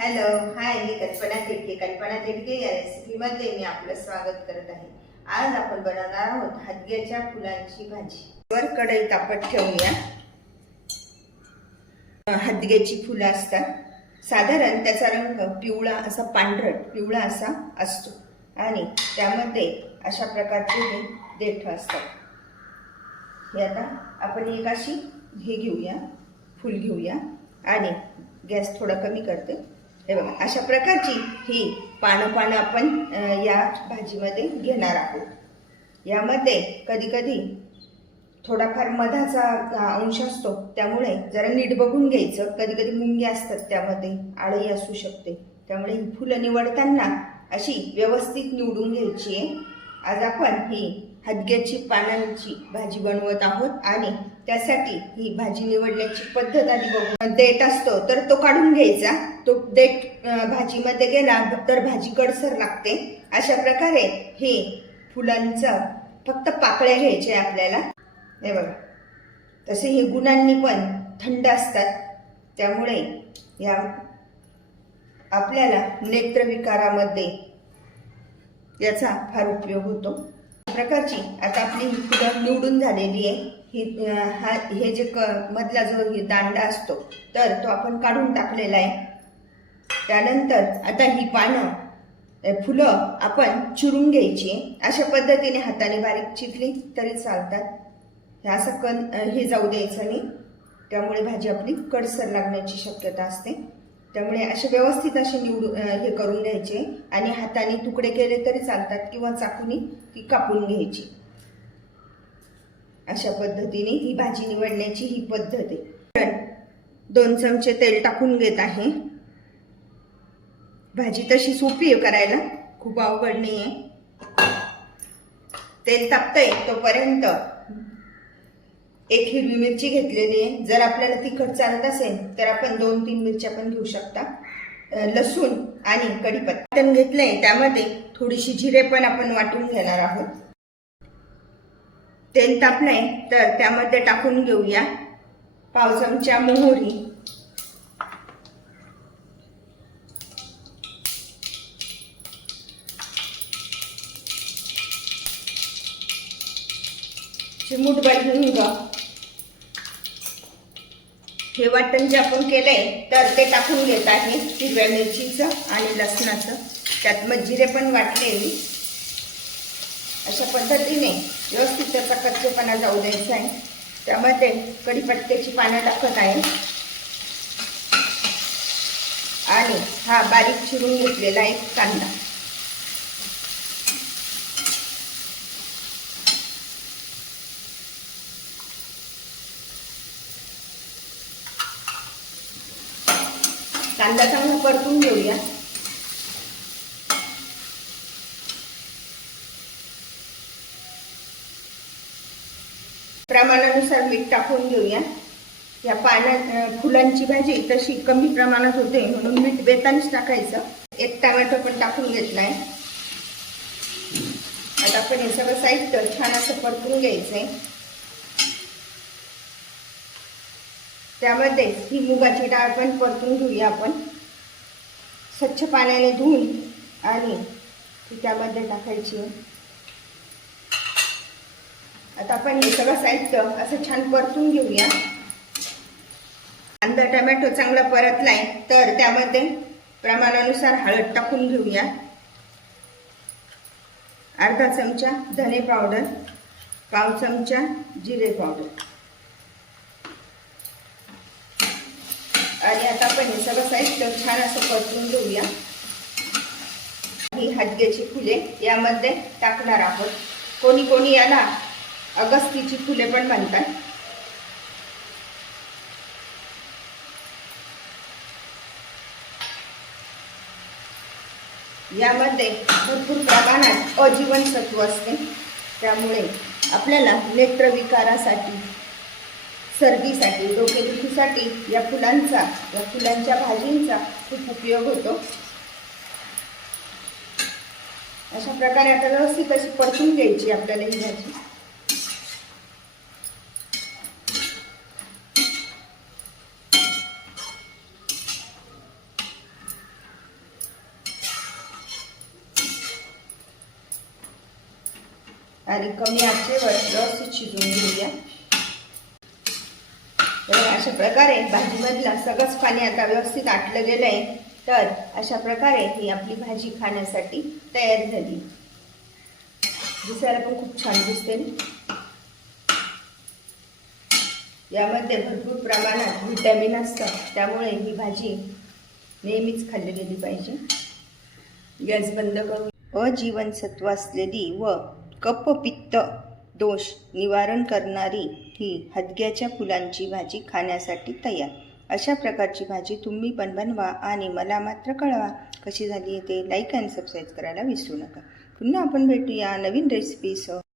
Hello hi मी कल्पना तिडके कल्पना तिडके या रेसिपीमध्ये मी आपलं स्वागत करत आहे. आज आपण बनवणार आहोत हदग्याच्या फुलांची भाजी. वर कढई तापत ठेवूया. हदग्याची फुलं असतात. साधारण त्याचा रंग पिवळा असा पांढरट पिवळा असा असतो. आणि त्यामध्ये अशा प्रकारचे हे देठ असतात. हे आता आपण एक अशी हे घेऊया फुल घेऊया. आणि गॅस थोडा कमी करते. हे बघा अशा प्रकारची ही पानं पानं आपण या भाजीमध्ये घेणार आहोत. यामध्ये कधी कधी थोडाफार मधाचा अंश असतो त्यामुळे जरा नीट बघून घ्यायचं. कधी कधी मुंगी असतात त्यामध्ये आळी असू शकते. त्यामुळे ही फुलं निवडताना अशी व्यवस्थित निवडून घ्यायची आहे. आज आपण ही हदग्याची पानांची भाजी बनवत आहोत आणि त्यासाठी ही भाजी निवडण्याची पद्धत आधी बघू देठ असतो तर तो काढून घ्यायचा. तो देठ भाजीमध्ये गेला तर भाजी कडसर लागते. अशा प्रकारे हे फुलांचं फक्त पाकळ्या घ्यायच्या आपल्याला. हे बघा. तसे हे गुणांनी पण थंड असतात. त्यामुळे या आपल्याला नेत्रविकारामध्ये याचा फार उपयोग होतो. प्रकारची. आता आपली ही फुलं निवडून झालेली आहे. ही हा हे जे क मधला जो दांडा असतो तर तो आपण काढून टाकलेला आहे. त्यानंतर आता ही पानं फुलं आपण चिरून घ्यायची. अशा पद्धतीने हाताने बारीक चिरली तरी चालतात. हे असं कण हे जाऊ द्यायचं नाही. त्यामुळे भाजी आपली कडसर लागण्याची शक्यता असते. त्यामुळे असे व्यवस्थित असे निवडून हे करून घ्यायचे आणि हाताने तुकडे केले तरी चालतात किंवा चाकूनी ती कापून घ्यायची. अशा पद्धतीने ही भाजी निवडण्याची ही पद्धत आहे. दोन चमचे तेल टाकून घेत आहे. भाजी तशी सोपी आहे करायला. खूप अवघड नाही आहे तेल तापतंय तोपर्यंत एक हिरवी मिरची घेतलेली आहे. जर आपल्याला तिखट चालत असेल तर आपण दोन तीन मिरच्या पण घेऊ शकता. लसूण आणि कढीपत्ता घेतलंय त्यामध्ये थोडीशी जिरे पण आपण वाटून घेणार आहोत. तेल तापलंय तर त्यामध्ये टाकून घेऊया. पाव चमचा मोहरी. चिमूटभर हिंग हे वाटण जे आपण केलंय तर ते टाकून घेत आहे हिरव्या मिरचीचं आणि लसणाचं. त्यात मग जिरे पण वाटले मी अशा पद्धतीने व्यवस्थित त्याचा कच्चेपणा जाऊ द्यायचा आहे. त्यामध्ये कढीपत्त्याची पानं टाकत आहे. आणि हा बारीक चिरून घेतलेला एक कांदा. कांदा चांगला परतून घेऊया. प्रमाणानुसार मीठ टाकून घेऊया. या पाण्यात फुलांची भाजी तशी कमी प्रमाणात होते म्हणून मीठ बेतानीच टाकायचं. एक टमॅटो पण टाकून घेतलाय आता आपण हे सगळं साहित्य छान असं परतून घ्यायचं आहे त्यामध्ये ही मुगाची डाळ पण परतून घेऊया आपण. स्वच्छ पाण्याने धुवून आणि ती त्यामध्ये टाकायची. आता आपण हे सगळं साहित्य असं छान परतून घेऊया. कांदा टमॅटो चांगला परतलाय तर त्यामध्ये प्रमाणानुसार हळद टाकून घेऊया. अर्धा चमचा धने पावडर पाव चमचा जिरे पावडर. आणि आता आपण हे सगळं साहित्य छान असं परतून घेऊया. ही हदग्याची फुले यामध्ये टाकणार आहोत. कोणी कोणी याला अगस्तीची फुले पण म्हणतात. यामध्ये भरपूर प्रमाणात अजीवनसत्व असते. त्यामुळे आपल्याला नेत्रविकारासाठी सर्दीसाठी डोकेदुखीसाठी या फुलांचा या फुलांच्या भाजींचा खूप उपयोग होतो. अशा प्रकारे आता व्यवस्थित अशी परतून घ्यायची आपल्याला ही भाजी. आणि कमी आचेवर व्यवस्थित शिजून घेऊया. तर अशा प्रकारे भाजीमधला सगळंच पाणी आता व्यवस्थित आटलं गेलं आहे. तर अशा प्रकारे ही आपली भाजी खाण्यासाठी तयार झाली. दिसायला पण खूप छान दिसते. यामध्ये भरपूर प्रमाणात व्हिटॅमिन असतं. त्यामुळे ही भाजी नेहमीच खाल्ली गेली पाहिजे. गॅस बंद करून. अजीवनसत्व असलेली व कफपित्त दोष निवारण करणारी ही हदग्याच्या फुलांची भाजी खाण्यासाठी तयार. अशा प्रकारची भाजी तुम्ही पण बनवा आणि मला मात्र कळवा कशी झाली आहे ते लाईक अँड सबस्क्राईब करायला विसरू नका. पुन्हा आपण भेटूया नवीन रेसिपीसह